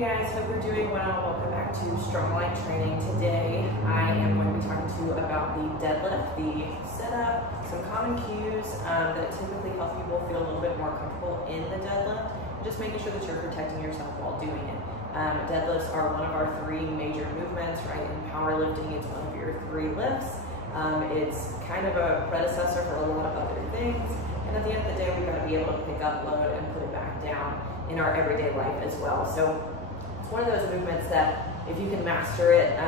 Hey guys, hope you're doing well. Welcome back to StrongLike Training. Today I am going to be talking to you about the deadlift, the setup, some common cues that typically help people feel a little bit more comfortable in the deadlift, and just making sure that you're protecting yourself while doing it. Deadlifts are one of our three major movements, right? In powerlifting, it's one of your three lifts. It's kind of a predecessor for a lot of other things, and at the end of the day, we've got to be able to pick up load and put it back down in our everyday life as well. So it's one of those movements that if you can master it,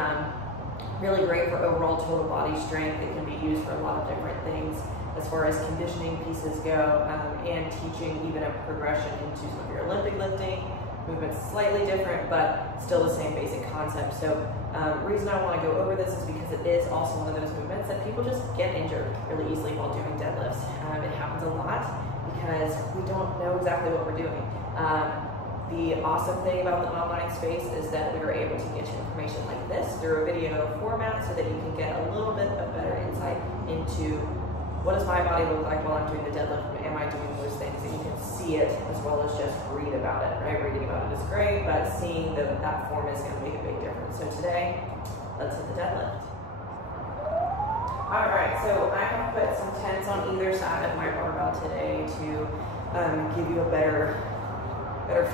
really great for overall total body strength. It can be used for a lot of different things as far as conditioning pieces go, and teaching even a progression into some of your Olympic lifting. Movements slightly different, but still the same basic concept. So the reason I want to go over this is because it is also one of those movements that people just get injured really easily while doing deadlifts. It happens a lot because we don't know exactly what we're doing. The awesome thing about the online space is that we are able to get you information like this through a video format so that you can get a little bit of better insight into what does my body look like while I'm doing the deadlift, am I doing those things, and you can see it as well as just read about it, right? Reading about it is great, but seeing that form is going to make a big difference. So today, let's hit the deadlift. All right, so I have put some tents on either side of my barbell today to give you a better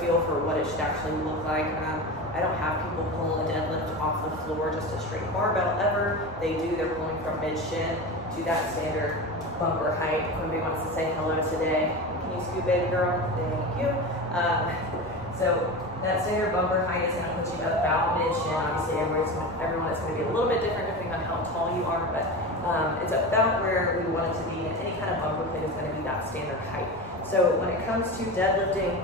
feel for what it should actually look like. I don't have people pull a deadlift off the floor, just a straight barbell ever. They do, they're pulling from mid-shin to that standard bumper height. Quimby wants to say hello today. Can you scoot, baby girl? Thank you. So that standard bumper height is gonna put you about mid-shin. Obviously everyone is gonna be a little bit different depending on how tall you are, but it's about where we want it to be, and any kind of bumper plate is gonna be that standard height. So when it comes to deadlifting,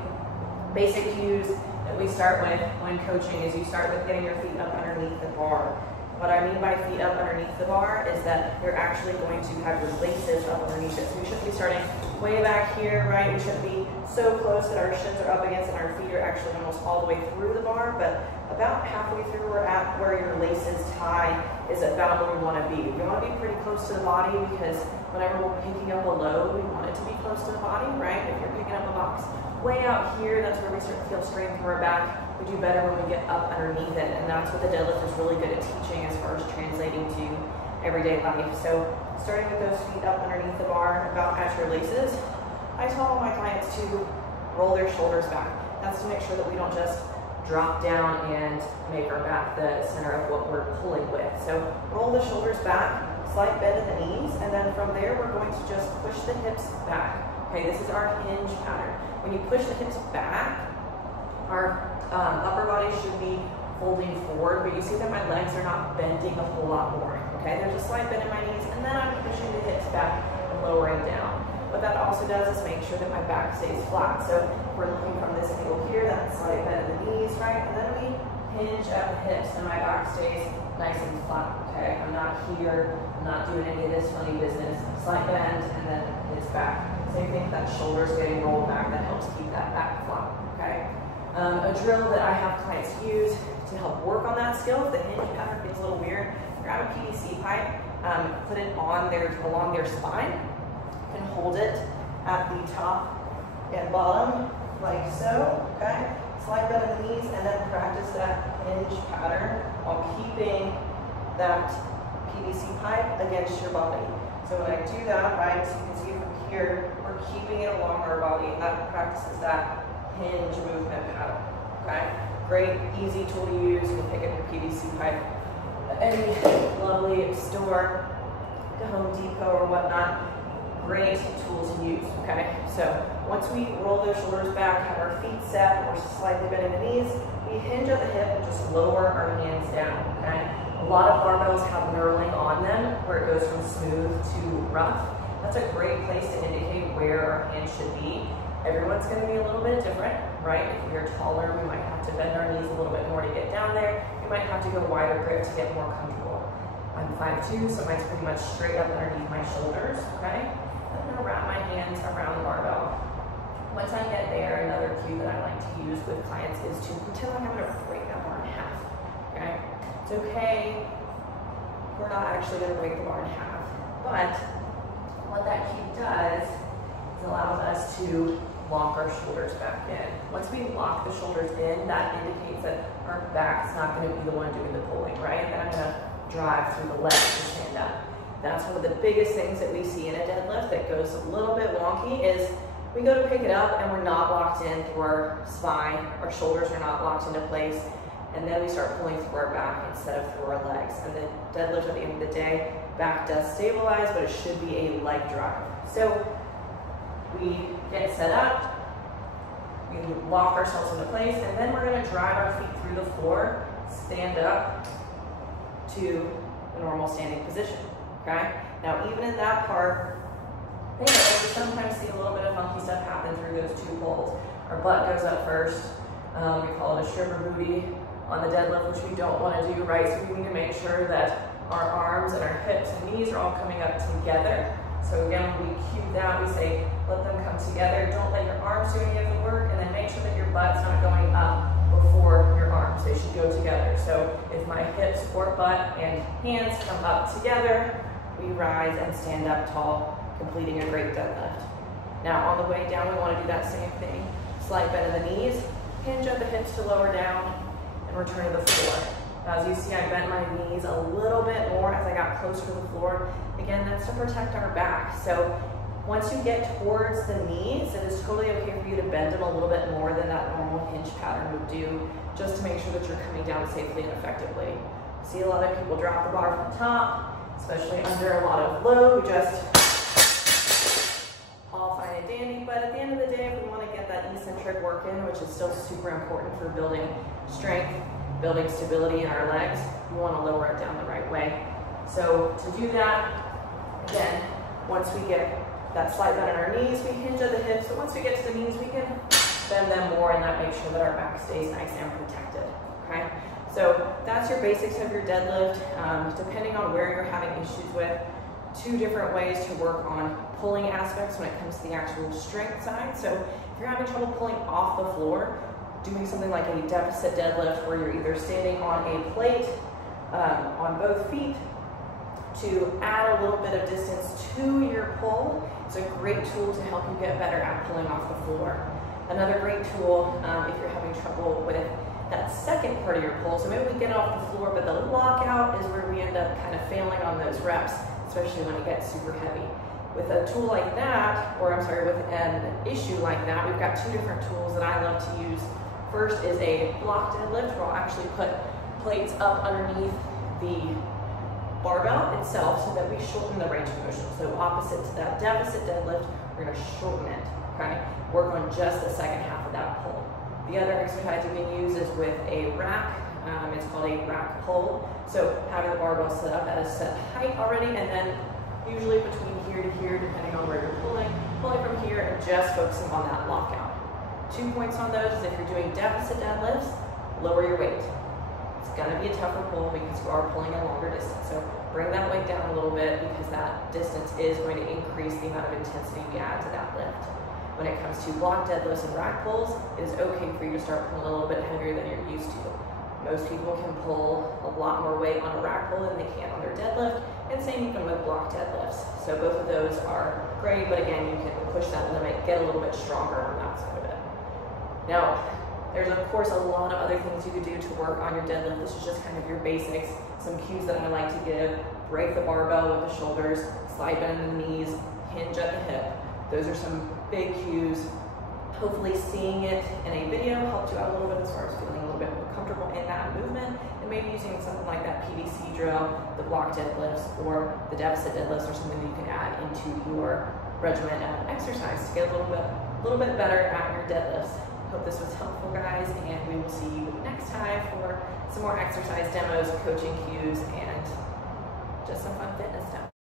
basic cues that we start with when coaching is you start with getting your feet up underneath the bar. What I mean by feet up underneath the bar is that you're actually going to have your laces up underneath it. So we shouldn't be starting way back here, right? We shouldn't be so close that our shins are up against and our feet are actually almost all the way through the bar, but about halfway through we're at where your laces tie is about where we want to be. We want to be pretty close to the body because whenever we're picking up a load, we want it to be close to the body, right? If you're picking up a box way out here, that's where we start to feel strain through our back. We do better when we get up underneath it, and that's what the deadlift is really good at teaching as far as translating to everyday life. So starting with those feet up underneath the bar, about at your laces, I tell all my clients to roll their shoulders back. That's to make sure that we don't just drop down and make our back the center of what we're pulling with. So roll the shoulders back, slight bend in the knees, and then from there we're going to just push the hips back. Okay, this is our hinge pattern. When you push the hips back, our upper body should be folding forward, but you see that my legs are not bending a whole lot more. Okay, there's a slight bend in my knees, and then I'm pushing the hips back and lowering down. What that also does is make sure that my back stays flat. So we're looking from this angle here, that slight bend in the knees, right? And then we hinge at the hips, and my back stays nice and flat. Okay, I'm not here, I'm not doing any of this funny business. Slight bend, and then hips back. Same thing, that shoulder's getting rolled back, that helps keep that back flat, okay? A drill that I have clients use to help work on that skill, if the hinge pattern gets a little weird, grab a PVC pipe, put it on along their spine, and hold it at the top and bottom, like so, okay? Slide bend in the knees, and then practice that hinge pattern while keeping that PVC pipe against your body. So when I do that, right, so you can see from here, we're keeping it along our body, and that practices that hinge movement pattern, okay? Great, easy tool to use. You can pick up your PVC pipe at any lovely store, to Home Depot or whatnot. Great tool to use, okay? So once we roll those shoulders back, have our feet set, we're slightly bending the knees, we hinge at the hip and just lower our hands down, okay? A lot of barbells have knurling on them where it goes from smooth to rough. That's a great place to indicate where our hands should be. Everyone's going to be a little bit different, right? If we're taller, we might have to bend our knees a little bit more to get down there. We might have to go wider grip to get more comfortable. I'm 5'2", so mine's pretty much straight up underneath my shoulders, okay? I'm going to wrap my hands around the barbell. Once I get there, another cue that I like to use with clients is to pretend like I'm going to break that bar in half, okay? It's okay, we're not actually going to break the bar in half, but what that cue does is allows us to lock our shoulders back in. Once we lock the shoulders in, that indicates that our back's not going to be the one doing the pulling, right? And I'm going to drive through the legs to stand up. That's one of the biggest things that we see in a deadlift that goes a little bit wonky is we go to pick it up and we're not locked in through our spine, our shoulders are not locked into place, and then we start pulling through our back instead of through our legs. And the deadlift at the end of the day, back does stabilize, but it should be a leg drive. So we get set up, we lock ourselves into place, and then we're going to drive our feet through the floor, stand up to the normal standing position. Okay? Now, even in that part, we sometimes see a little bit of funky stuff happen through those two pulls. Our butt goes up first. We call it a stripper booty on the deadlift, which we don't want to do, right? So we need to make sure that our arms and our hips and knees are all coming up together. So again, when we cue that, we say, let them come together. Don't let your arms do any of the work, and then make sure that your butt's not going up before your arms. They should go together. So if my hips or butt and hands come up together, we rise and stand up tall, completing a great deadlift. Now on the way down, we want to do that same thing. Slight bend of the knees, hinge at the hips to lower down, and return to the floor. Now, as you see, I bent my knees a little bit more as I got closer to the floor. Again, that's to protect our back. So once you get towards the knees, it is totally okay for you to bend them a little bit more than that normal hinge pattern would do, just to make sure that you're coming down safely and effectively. See a lot of people drop the bar from the top, especially under a lot of load. We just all fine and dandy, but at the end of the day, if we want to get that eccentric work in, which is still super important for building strength, building stability in our legs, we want to lower it down the right way. So to do that, again, once we get that slight bend in our knees, we hinge at the hips, but once we get to the knees, we can bend them more, and that makes sure that our back stays nice and protected, okay? So that's your basics of your deadlift. Depending on where you're having issues with, two different ways to work on pulling aspects when it comes to the actual strength side. So if you're having trouble pulling off the floor, doing something like a deficit deadlift where you're either standing on a plate on both feet to add a little bit of distance to your pull, it's a great tool to help you get better at pulling off the floor. Another great tool if you're having trouble with that second part of your pull, so maybe we get off the floor, but the lockout is where we end up kind of failing on those reps, especially when it gets super heavy. With a tool like that, or I'm sorry, with an issue like that, we've got two different tools that I love to use. First is a block deadlift, where I'll actually put plates up underneath the barbell itself so that we shorten the range of motion. So opposite to that deficit deadlift, we're gonna shorten it, okay? Work on just the second half of that pull. The other exercise you can use is with a rack. It's called a rack pull. So having the barbell set up at a set height already, and then usually between here to here, depending on where you're pulling from here, and just focusing on that lockout. 2 points on those is if you're doing deficit deadlifts, lower your weight. It's gonna be a tougher pull because you are pulling a longer distance. So bring that weight down a little bit, because that distance is going to increase the amount of intensity we add to that lift. When it comes to block deadlifts and rack pulls, it is okay for you to start pulling a little bit heavier than you're used to. Most people can pull a lot more weight on a rack pull than they can on their deadlift, and same even with block deadlifts. So both of those are great, but again, you can push that limit, get a little bit stronger on that side of it. Now, there's of course a lot of other things you could do to work on your deadlift. This is just kind of your basics, some cues that I like to give. Break the barbell with the shoulders, slide bend in the knees, hinge at the hip. Those are some big cues. Hopefully seeing it in a video helped you out a little bit as far as feeling a little bit more comfortable in that movement, and maybe using something like that PVC drill, the block deadlifts, or the deficit deadlifts, or something that you can add into your regimen of exercise to get a little bit better at your deadlifts. Hope this was helpful, guys, and we will see you next time for some more exercise demos, coaching cues, and just some fun fitness stuff.